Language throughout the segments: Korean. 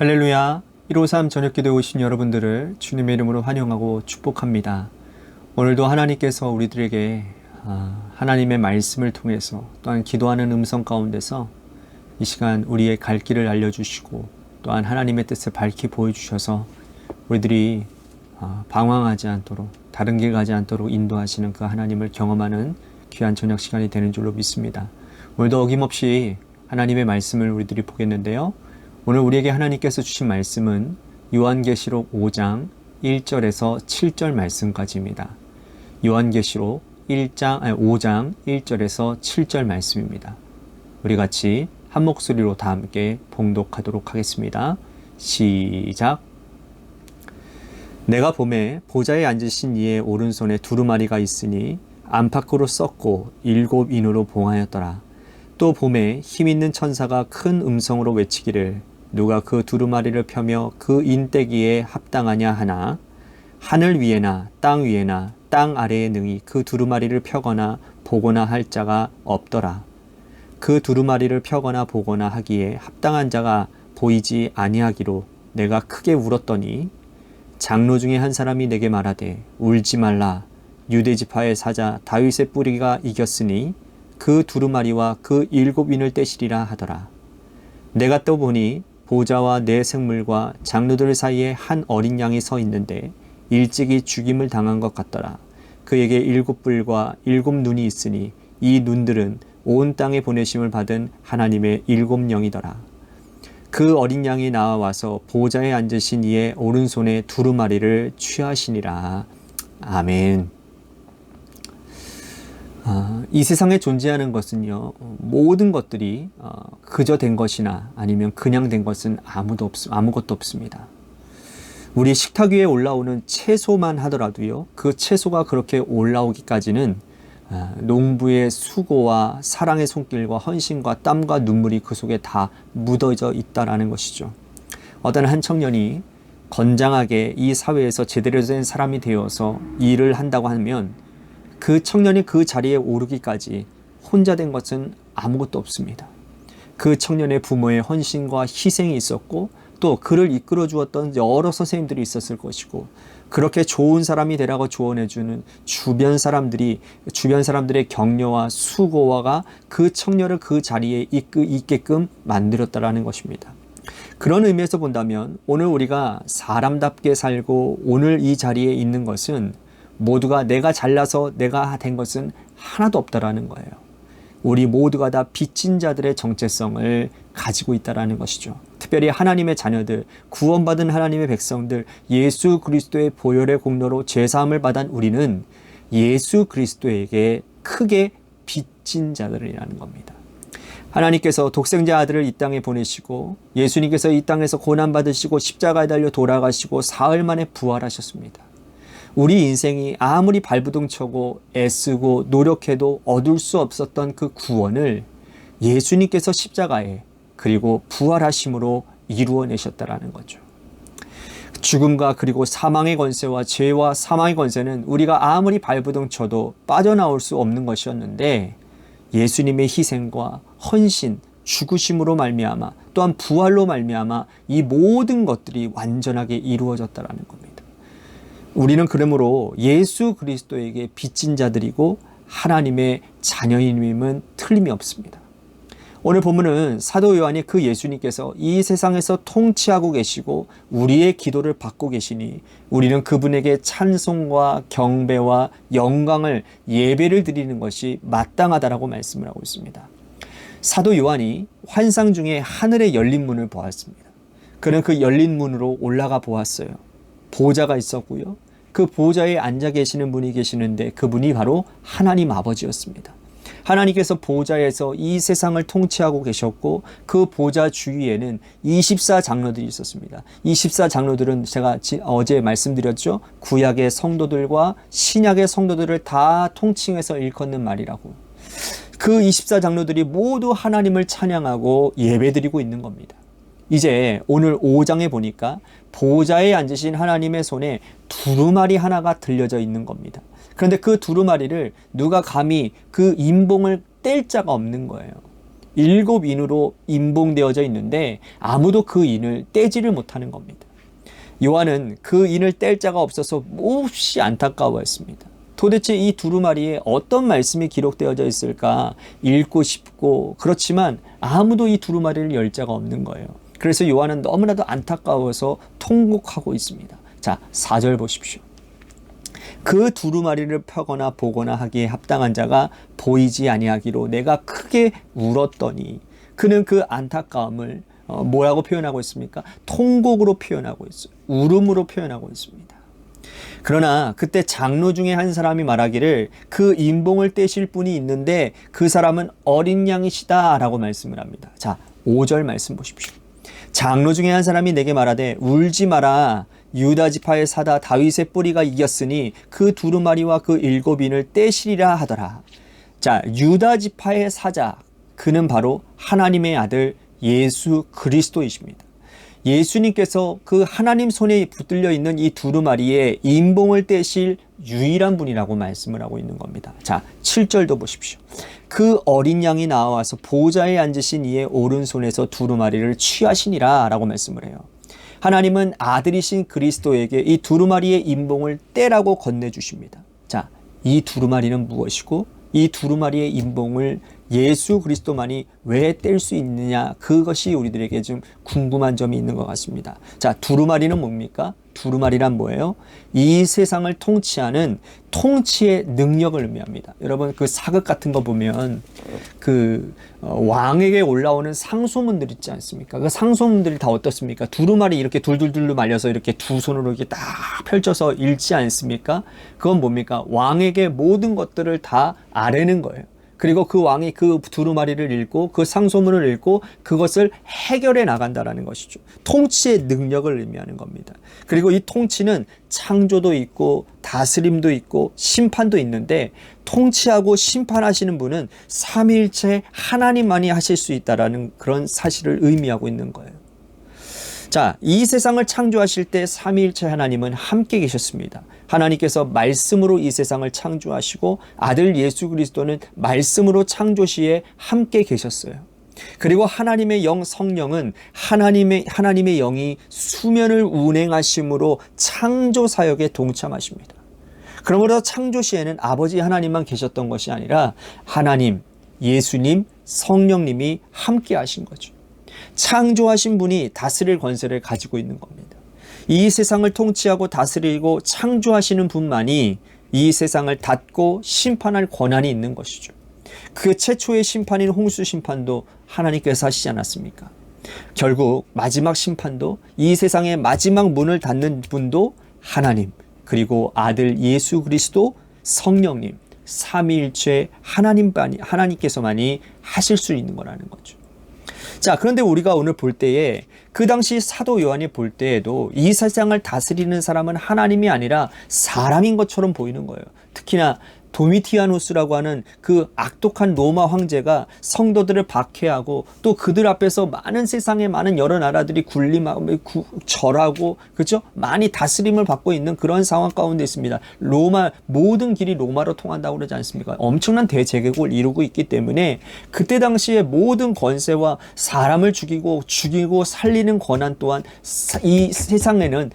할렐루야. 153 저녁기도에 오신 여러분들을 주님의 이름으로 환영하고 축복합니다. 오늘도 하나님께서 우리들에게 하나님의 말씀을 통해서 또한 기도하는 음성 가운데서 이 시간 우리의 갈 길을 알려주시고 또한 하나님의 뜻을 밝히 보여주셔서 우리들이 방황하지 않도록 다른 길 가지 않도록 인도하시는 그 하나님을 경험하는 귀한 저녁 시간이 되는 줄로 믿습니다. 오늘도 어김없이 하나님의 말씀을 우리들이 보겠는데요. 오늘 우리에게 하나님께서 주신 말씀은 요한계시록 5장 1절에서 7절 말씀까지입니다. 요한계시록 5장 1절에서 7절 말씀입니다. 우리 같이 한 목소리로 다 함께 봉독하도록 하겠습니다. 시작. 내가 보매 보좌에 앉으신 이의 오른손에 두루마리가 있으니 안팎으로 썩고 7 인으로 봉하였더라. 또 보매 힘있는 천사가 큰 음성으로 외치기를 누가 그 두루마리를 펴며 그 인대기에 합당하냐 하나 하늘 위에나 땅 위에나 땅 아래에 능히 그 두루마리를 펴거나 보거나 할 자가 없더라. 그 두루마리를 펴거나 보거나 하기에 합당한 자가 보이지 아니하기로 내가 크게 울었더니 장로 중에 한 사람이 내게 말하되 울지 말라. 유대지파의 사자 다윗의 뿌리가 이겼으니 그 두루마리와 그 7 인을 떼시리라 하더라. 내가 또 보니 보좌와 네 생물과 장로들 사이에 한 어린 양이 서 있는데 일찍이 죽임을 당한 것 같더라. 그에게 7 뿔과 7 눈이 있으니 이 눈들은 온 땅에 보내심을 받은 하나님의 7 영이더라. 그 어린 양이 나와서 보좌에 앉으신 이의 오른손에 두루마리를 취하시니라. 아멘. 이 세상에 존재하는 것은요, 모든 것들이 그저 된 것이나 아니면 그냥 된 것은 아무것도 없습니다. 우리 식탁 위에 올라오는 채소만 하더라도요, 그 채소가 그렇게 올라오기까지는 농부의 수고와 사랑의 손길과 헌신과 땀과 눈물이 그 속에 다 묻어져 있다라는 것이죠. 어떤 한 청년이 건장하게 이 사회에서 제대로 된 사람이 되어서 일을 한다고 하면 그 청년이 그 자리에 오르기까지 혼자 된 것은 아무것도 없습니다. 그 청년의 부모의 헌신과 희생이 있었고 또 그를 이끌어 주었던 여러 선생님들이 있었을 것이고 그렇게 좋은 사람이 되라고 조언해주는 주변 사람들의 격려와 수고가 그 청년을 그 자리에 있게끔 만들었다라는 것입니다. 그런 의미에서 본다면 오늘 우리가 사람답게 살고 오늘 이 자리에 있는 것은 모두가 내가 잘나서 내가 된 것은 하나도 없다라는 거예요. 우리 모두가 다 빚진 자들의 정체성을 가지고 있다라는 것이죠. 특별히 하나님의 자녀들, 구원받은 하나님의 백성들, 예수 그리스도의 보혈의 공로로 죄사함을 받은 우리는 예수 그리스도에게 크게 빚진 자들이라는 겁니다. 하나님께서 독생자 아들을 이 땅에 보내시고 예수님께서 이 땅에서 고난받으시고 십자가에 달려 돌아가시고 사흘 만에 부활하셨습니다. 우리 인생이 아무리 발부둥쳐고 애쓰고 노력해도 얻을 수 없었던 그 구원을 예수님께서 십자가에 그리고 부활하심으로 이루어내셨다라는 거죠. 죽음과 그리고 사망의 권세와 죄와 사망의 권세는 우리가 아무리 발부둥쳐도 빠져나올 수 없는 것이었는데 예수님의 희생과 헌신, 죽으심으로 말미암아 또한 부활로 말미암아 이 모든 것들이 완전하게 이루어졌다라는 겁니다. 우리는 그러므로 예수 그리스도에게 빚진 자들이고 하나님의 자녀임은 틀림이 없습니다. 오늘 본문은 사도 요한이 그 예수님께서 이 세상에서 통치하고 계시고 우리의 기도를 받고 계시니 우리는 그분에게 찬송과 경배와 영광을 예배를 드리는 것이 마땅하다라고 말씀을 하고 있습니다. 사도 요한이 환상 중에 하늘의 열린 문을 보았습니다. 그는 그 열린 문으로 올라가 보았어요. 보좌가 있었고요. 그 보좌에 앉아 계시는 분이 계시는데 그분이 바로 하나님 아버지였습니다. 하나님께서 보좌에서 이 세상을 통치하고 계셨고 그 보좌 주위에는 24 장로들이 있었습니다. 24 장로들은 제가 어제 말씀드렸죠. 구약의 성도들과 신약의 성도들을 다 통칭해서 일컫는 말이라고. 그 24 장로들이 모두 하나님을 찬양하고 예배드리고 있는 겁니다. 이제 오늘 5장에 보니까 보좌에 앉으신 하나님의 손에 두루마리 하나가 들려져 있는 겁니다. 그런데 그 두루마리를 누가 감히 그 인봉을 뗄 자가 없는 거예요. 7인으로 임봉되어져 있는데 아무도 그 인을 떼지를 못하는 겁니다. 요한은 그 인을 뗄 자가 없어서 몹시 안타까워했습니다. 도대체 이 두루마리에 어떤 말씀이 기록되어져 있을까 읽고 싶고, 그렇지만 아무도 이 두루마리를 열 자가 없는 거예요. 그래서 요한은 너무나도 안타까워서 통곡하고 있습니다. 자, 4절 보십시오. 그 두루마리를 펴거나 보거나 하기에 합당한 자가 보이지 아니하기로 내가 크게 울었더니, 그는 그 안타까움을 뭐라고 표현하고 있습니까? 통곡으로 표현하고 있어요. 울음으로 표현하고 있습니다. 그러나 그때 장로 중에 한 사람이 말하기를 그 임봉을 떼실 분이 있는데 그 사람은 어린 양이시다 라고 말씀을 합니다. 자, 5절 말씀 보십시오. 장로 중에 한 사람이 내게 말하되 울지 마라. 유다 지파의 사다 다윗의 뿌리가 이겼으니 그 두루마리와 그 7인을 떼시리라 하더라. 자, 유다 지파의 사자, 그는 바로 하나님의 아들 예수 그리스도이십니다. 예수님께서 그 하나님 손에 붙들려 있는 이 두루마리에 임봉을 떼실 유일한 분이라고 말씀을 하고 있는 겁니다. 자, 7절도 보십시오. 그 어린 양이 나와서 보좌에 앉으신 이의 오른손에서 두루마리를 취하시니라 라고 말씀을 해요. 하나님은 아들이신 그리스도에게 이 두루마리의 임봉을 떼라고 건네주십니다. 자, 이 두루마리는 무엇이고 이 두루마리의 임봉을 예수 그리스도만이 왜 뗄 수 있느냐, 그것이 우리들에게 좀 궁금한 점이 있는 것 같습니다. 자, 두루마리는 뭡니까? 두루마리란 뭐예요? 이 세상을 통치하는 통치의 능력을 의미합니다. 여러분, 그 사극 같은 거 보면 왕에게 올라오는 상소문들 있지 않습니까? 그 상소문들이 다 어떻습니까? 두루마리 이렇게 둘둘둘로 말려서 이렇게 두 손으로 이렇게 딱 펼쳐서 읽지 않습니까? 그건 뭡니까? 왕에게 모든 것들을 다 아뢰는 거예요. 그리고 그 왕이 그 두루마리를 읽고 그 상소문을 읽고 그것을 해결해 나간다라는 것이죠. 통치의 능력을 의미하는 겁니다. 그리고 이 통치는 창조도 있고 다스림도 있고 심판도 있는데, 통치하고 심판하시는 분은 삼위일체 하나님만이 하실 수 있다라는 그런 사실을 의미하고 있는 거예요. 자, 이 세상을 창조하실 때 삼위일체 하나님은 함께 계셨습니다. 하나님께서 말씀으로 이 세상을 창조하시고 아들 예수 그리스도는 말씀으로 창조 시에 함께 계셨어요. 그리고 하나님의 영 성령은 하나님의 영이 수면을 운행하심으로 창조 사역에 동참하십니다. 그러므로 창조 시에는 아버지 하나님만 계셨던 것이 아니라 하나님, 예수님, 성령님이 함께 하신 거죠. 창조하신 분이 다스릴 권세를 가지고 있는 겁니다. 이 세상을 통치하고 다스리고 창조하시는 분만이 이 세상을 닫고 심판할 권한이 있는 것이죠. 그 최초의 심판인 홍수 심판도 하나님께서 하시지 않았습니까? 결국 마지막 심판도, 이 세상의 마지막 문을 닫는 분도 하나님, 그리고 아들 예수 그리스도, 성령님, 삼위일체 하나님께서만이 하실 수 있는 거라는 거죠. 자, 그런데 우리가 오늘 볼 때에 그 당시 사도 요한이 볼 때에도 이 세상을 다스리는 사람은 하나님이 아니라 사람인 것처럼 보이는 거예요. 특히나 도미티아누스라고 하는 그 악독한 로마 황제가 성도들을 박해하고 또 그들 앞에서 많은 세상의 많은 여러 나라들이 절하고, 그렇죠? 많이 다스림을 받고 있는 그런 상황 가운데 있습니다. 모든 길이 로마로 통한다고 그러지 않습니까? 엄청난 대제국을 이루고 있기 때문에 그때 당시에 모든 권세와 사람을 죽이고 살리는 권한 또한 이 세상에는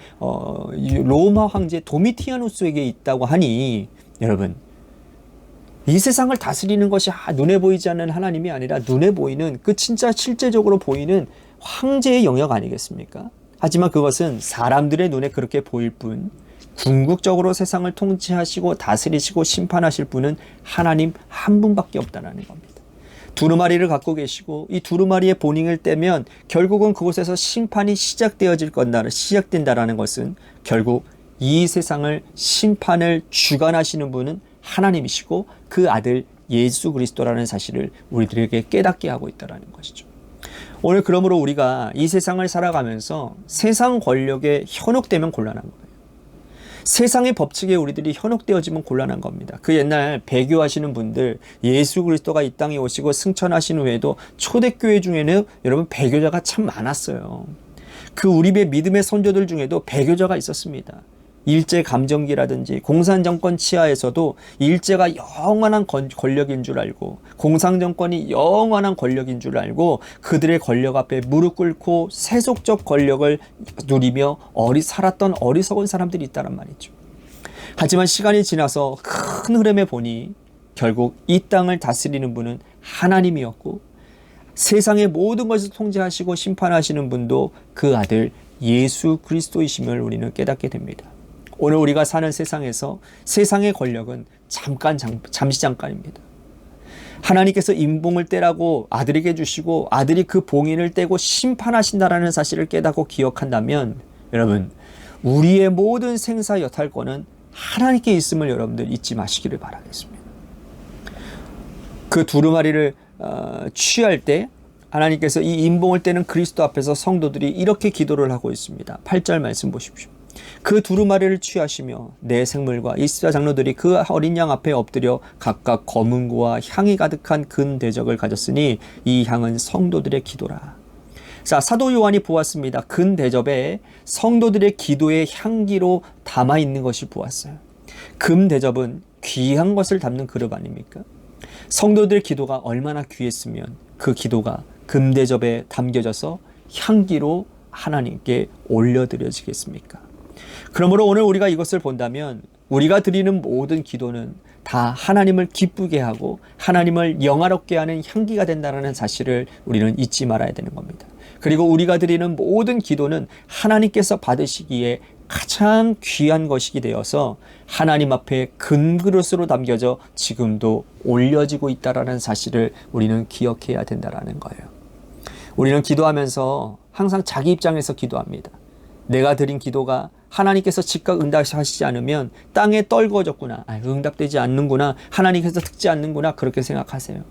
로마 황제 도미티아누스에게 있다고 하니, 여러분, 이 세상을 다스리는 것이 눈에 보이지 않는 하나님이 아니라 눈에 보이는, 그 진짜 실제적으로 보이는 황제의 영역 아니겠습니까? 하지만 그것은 사람들의 눈에 그렇게 보일 뿐, 궁극적으로 세상을 통치하시고 다스리시고 심판하실 분은 하나님 한 분밖에 없다는 겁니다. 두루마리를 갖고 계시고 이 두루마리의 본잉을 떼면 결국은 그곳에서 심판이 시작된다라는 것은, 결국 이 세상을 심판을 주관하시는 분은 하나님이시고 그 아들 예수 그리스도라는 사실을 우리들에게 깨닫게 하고 있다는 것이죠. 오늘 그러므로 우리가 이 세상을 살아가면서 세상 권력에 현혹되면 곤란한 거예요. 세상의 법칙에 우리들이 현혹되어지면 곤란한 겁니다. 그 옛날 배교하시는 분들, 예수 그리스도가 이 땅에 오시고 승천하신 후에도 초대교회 중에는 여러분 배교자가 참 많았어요. 그 우리의 믿음의 선조들 중에도 배교자가 있었습니다. 일제 감정기라든지 공산정권 치하에서도 일제가 영원한 권력인 줄 알고 공산정권이 영원한 권력인 줄 알고 그들의 권력 앞에 무릎 꿇고 세속적 권력을 누리며 살았던 어리석은 사람들이 있다란 말이죠. 하지만 시간이 지나서 큰 흐름에 보니 결국 이 땅을 다스리는 분은 하나님이었고 세상의 모든 것을 통제하시고 심판하시는 분도 그 아들 예수 그리스도이심을 우리는 깨닫게 됩니다. 오늘 우리가 사는 세상에서 세상의 권력은 잠시 잠깐입니다. 하나님께서 인봉을 떼라고 아들에게 주시고 아들이 그 봉인을 떼고 심판하신다라는 사실을 깨닫고 기억한다면 여러분 우리의 모든 생사 여탈권은 하나님께 있음을 여러분들 잊지 마시기를 바라겠습니다. 그 두루마리를 취할 때 하나님께서 이 인봉을 떼는 그리스도 앞에서 성도들이 이렇게 기도를 하고 있습니다. 8절 말씀 보십시오. 그 두루마리를 취하시며 내 생물과 이스라엘 장로들이 그 어린 양 앞에 엎드려 각각 검은고와 향이 가득한 근 대접을 가졌으니 이 향은 성도들의 기도라. 자, 사도 요한이 보았습니다. 근 대접에 성도들의 기도의 향기로 담아 있는 것이 보았어요. 금 대접은 귀한 것을 담는 그릇 아닙니까? 성도들의 기도가 얼마나 귀했으면 그 기도가 금 대접에 담겨져서 향기로 하나님께 올려드려지겠습니까? 그러므로 오늘 우리가 이것을 본다면 우리가 드리는 모든 기도는 다 하나님을 기쁘게 하고 하나님을 영화롭게 하는 향기가 된다는 사실을 우리는 잊지 말아야 되는 겁니다. 그리고 우리가 드리는 모든 기도는 하나님께서 받으시기에 가장 귀한 것이기 되어서 하나님 앞에 금그릇으로 담겨져 지금도 올려지고 있다는 사실을 우리는 기억해야 된다는 거예요. 우리는 기도하면서 항상 자기 입장에서 기도합니다. 내가 드린 기도가 하나님께서 즉각 응답하시지 않으면 땅에 떨궈졌구나, 응답되지 않는구나, 하나님께서 듣지 않는구나 그렇게 생각하세요.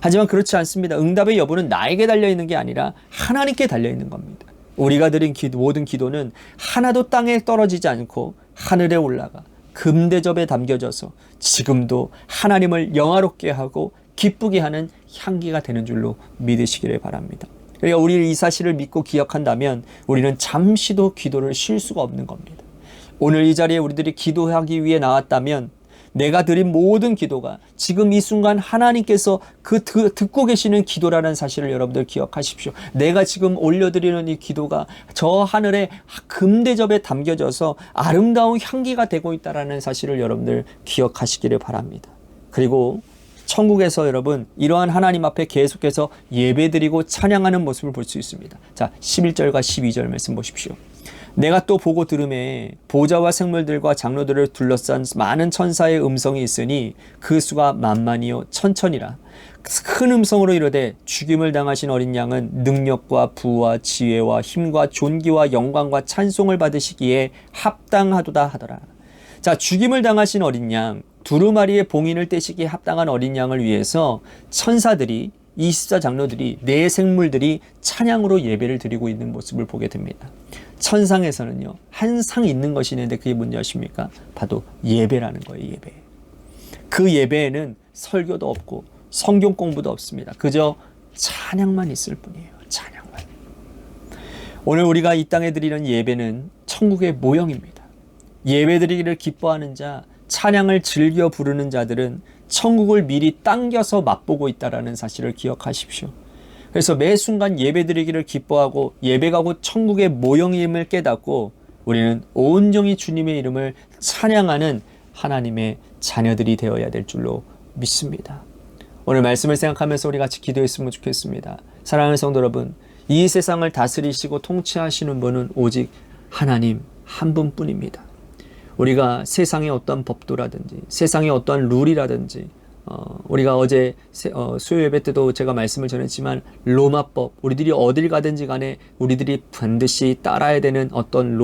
하지만 그렇지 않습니다. 응답의 여부는 나에게 달려있는 게 아니라 하나님께 달려있는 겁니다. 우리가 드린 모든 기도는 하나도 땅에 떨어지지 않고 하늘에 올라가 금대접에 담겨져서 지금도 하나님을 영화롭게 하고 기쁘게 하는 향기가 되는 줄로 믿으시기를 바랍니다. 그러니까 우리 이 사실을 믿고 기억한다면 우리는 잠시도 기도를 쉴 수가 없는 겁니다. 오늘 이 자리에 우리들이 기도하기 위해 나왔다면 내가 드린 모든 기도가 지금 이 순간 하나님께서 듣고 계시는 기도라는 사실을 여러분들 기억하십시오. 내가 지금 올려드리는 이 기도가 저 하늘에 금대접에 담겨져서 아름다운 향기가 되고 있다는 사실을 여러분들 기억하시기를 바랍니다. 그리고 천국에서 여러분 이러한 하나님 앞에 계속해서 예배드리고 찬양하는 모습을 볼 수 있습니다. 자, 11절과 12절 말씀 보십시오. 내가 또 보고 들음에 보좌와 생물들과 장로들을 둘러싼 많은 천사의 음성이 있으니 그 수가 만만이요 천천이라. 큰 음성으로 이르되 죽임을 당하신 어린 양은 능력과 부와 지혜와 힘과 존귀와 영광과 찬송을 받으시기에 합당하도다 하더라. 자, 죽임을 당하신 어린 양, 두루마리의 봉인을 떼시기에 합당한 어린 양을 위해서 천사들이 24 장로들이 네 생물들이 찬양으로 예배를 드리고 있는 모습을 보게 됩니다. 천상에서는요 항상 있는 것이 있는데 그게 뭔지 아십니까? 바로 예배라는 거예요. 예배. 그 예배에는 설교도 없고 성경 공부도 없습니다. 그저 찬양만 있을 뿐이에요. 찬양만. 오늘 우리가 이 땅에 드리는 예배는 천국의 모형입니다. 예배드리기를 기뻐하는 자, 찬양을 즐겨 부르는 자들은 천국을 미리 당겨서 맛보고 있다는 사실을 기억하십시오. 그래서 매 순간 예배드리기를 기뻐하고 예배가 곧 천국의 모형임을 깨닫고 우리는 온전히 주님의 이름을 찬양하는 하나님의 자녀들이 되어야 될 줄로 믿습니다. 오늘 말씀을 생각하면서 우리 같이 기도했으면 좋겠습니다. 사랑하는 성도 여러분, 이 세상을 다스리시고 통치하시는 분은 오직 하나님 한 분뿐입니다. 우리가 세상의 어떤 법도라든지 세상의 어떤 룰이라든지 우리가 어제 수요 예배 때도 제가 말씀을 전했지만 로마법, 우리들이 어딜 가든지 간에 우리들이 반드시 따라야 되는 어떤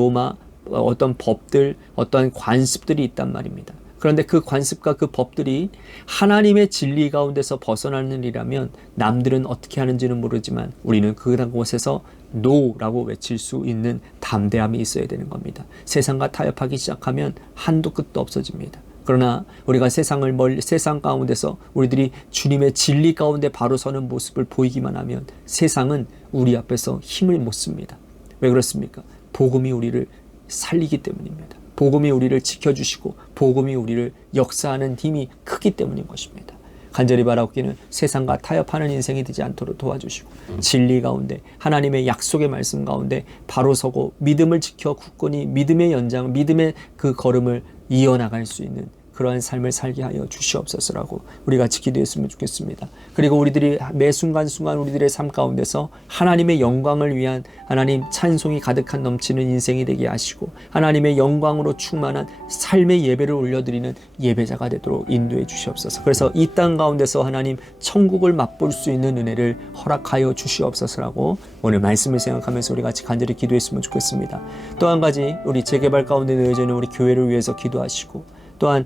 어떤 법들, 어떤 관습들이 있단 말입니다. 그런데 그 관습과 그 법들이 하나님의 진리 가운데서 벗어나는 일이라면 남들은 어떻게 하는지는 모르지만 우리는 그곳에서 노라고 외칠 수 있는 담대함이 있어야 되는 겁니다. 세상과 타협하기 시작하면 한도 끝도 없어집니다. 그러나 우리가 세상 가운데서 우리들이 주님의 진리 가운데 바로 서는 모습을 보이기만 하면 세상은 우리 앞에서 힘을 못 씁니다. 왜 그렇습니까? 복음이 우리를 살리기 때문입니다. 복음이 우리를 지켜주시고 복음이 우리를 역사하는 힘이 크기 때문인 것입니다. 간절히 바라옵기는 세상과 타협하는 인생이 되지 않도록 도와주시고 진리 가운데 하나님의 약속의 말씀 가운데 바로 서고 믿음을 지켜 굳건히 믿음의 연장, 믿음의 그 걸음을 이어나갈 수 있는 그러한 삶을 살게 하여 주시옵소서라고 우리 같이 기도했으면 좋겠습니다. 그리고 우리들이 매 순간순간 우리들의 삶 가운데서 하나님의 영광을 위한 하나님 찬송이 가득한 넘치는 인생이 되게 하시고 하나님의 영광으로 충만한 삶의 예배를 올려드리는 예배자가 되도록 인도해 주시옵소서. 그래서 이 땅 가운데서 하나님 천국을 맛볼 수 있는 은혜를 허락하여 주시옵소서라고 오늘 말씀을 생각하면서 우리 같이 간절히 기도했으면 좋겠습니다. 또 한 가지 우리 재개발 가운데 놓여져 있는 우리 교회를 위해서 기도하시고 또한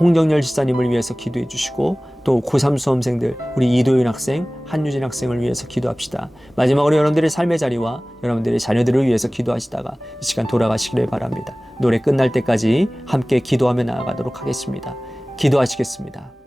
홍정열 지사님을 위해서 기도해 주시고 또 고3 수험생들 우리 이도윤 학생, 한유진 학생을 위해서 기도합시다. 마지막으로 여러분들의 삶의 자리와 여러분들의 자녀들을 위해서 기도하시다가 이 시간 돌아가시기를 바랍니다. 노래 끝날 때까지 함께 기도하며 나아가도록 하겠습니다. 기도하시겠습니다.